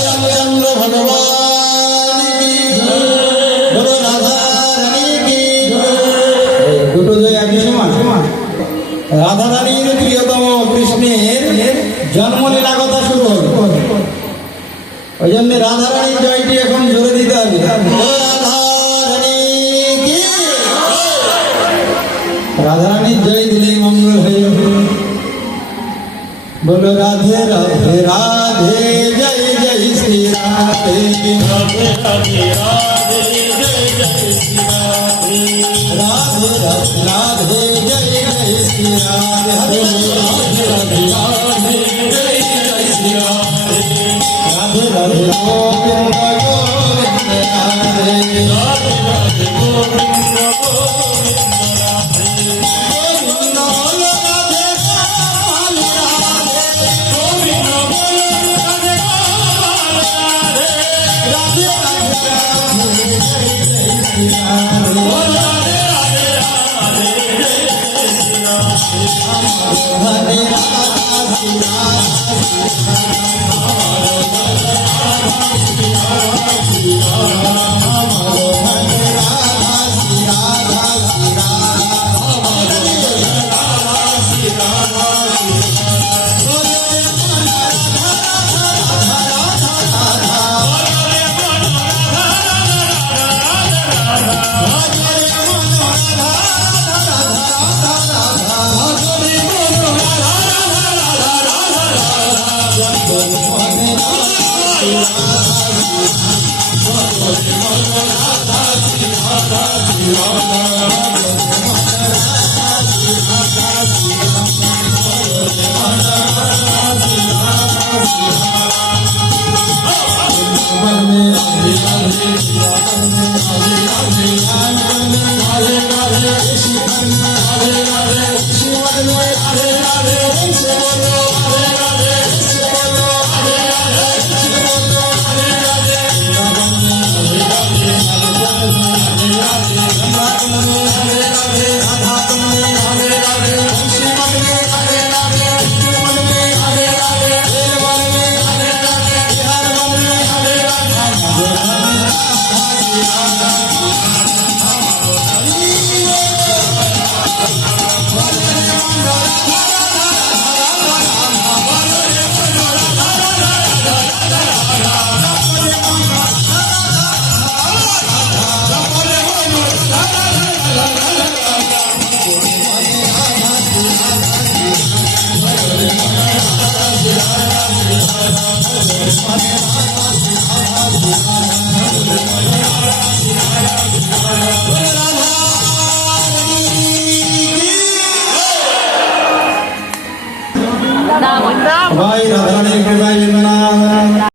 রামচন্দ্র ভগবান বলো রাধা রানী কি দুটো যে একই সমান রাধা রানীর প্রিয়তম কৃষ্ণের জন্মলীলা কথা শুরু হল ওই জন্য রাধা রানীর জয়টি এখন জোরে দিতে হবে রাধা রানী কি রাধা রানীর জয় দিলেই মঙ্গল হয়ে बोलो राधे राधे राधे जय जय श्री राधे राधे राधे राधे जय जय श्री राधे राधे राधे राधे जय जय श्री राधे राधे राधे राधे जय जय श्री राधे राधे राधे गोविंद गोविंद राधे राधे राधे गोविंद गोविंद राधे गोविंद भाई राधा रानी के भाई